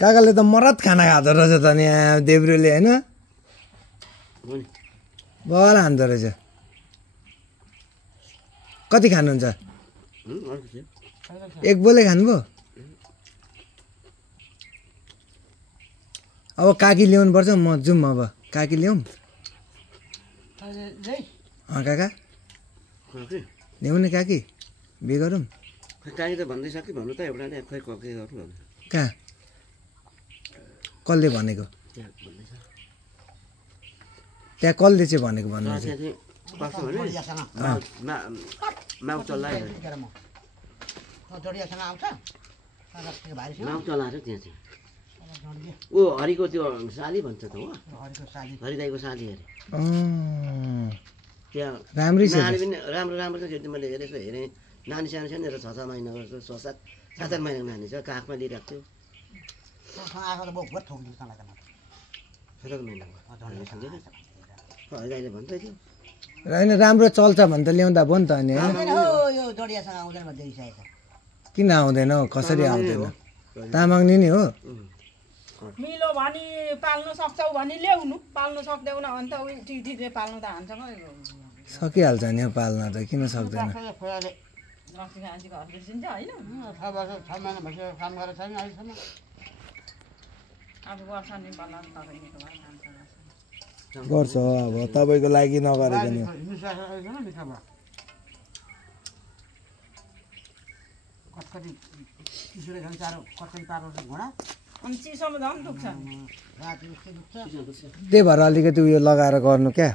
काकाले त मरत खाना खाँदो रहेछ त नि देब्रेले होइन बल हान्दो रहेछ कति खानुहुन्छ एक बोले खानुभयो अब काकी ल्याउनु पर्छ म जाउँ अब काकी ल्याउँ काका ल्याउने काकी बिहे गरौँ काकी त भन्दैछ कि भन्नु त एउटा नै खोइ के गर्नु कहाँ कसले भनेको त्यहाँ कसले चाहिँ भनेको भन्नु चाहिँ माउ चल्लायो माउ चलाएर त्यहाँ चाहिँ ऊ हरिको त्यो साली भन्छ त हो हरिदाईको साली अरे त्यहाँ राम्रै छ राम्रो राम्रो छ त्यो मैले हेरेको हेरेँ नानी सानो सानो र 6 महिनाको 7 महिनाको नानी छ काखमा लिइरहेको थियो 7 महिनाको हरिदाईले भन्दै थियो होइन राम्रो चल्छ भने त ल्याउँदा भयो नि त अनि किन आउँदैन कसरी आउँदैन तामाङ नि हो मिलो भनी पाल्नु सक्छौ भने ल्याउनु पाल्नु सक्दैनौ अन्त टिटीले पाल्नु त हान्छ सकिहाल्छ नि पाल्न त किन सक्दैन गर्छ अब तपाईँको लागि नगरेको नि त्यही भएर अलिकति उयो लगाएर गर्नु क्या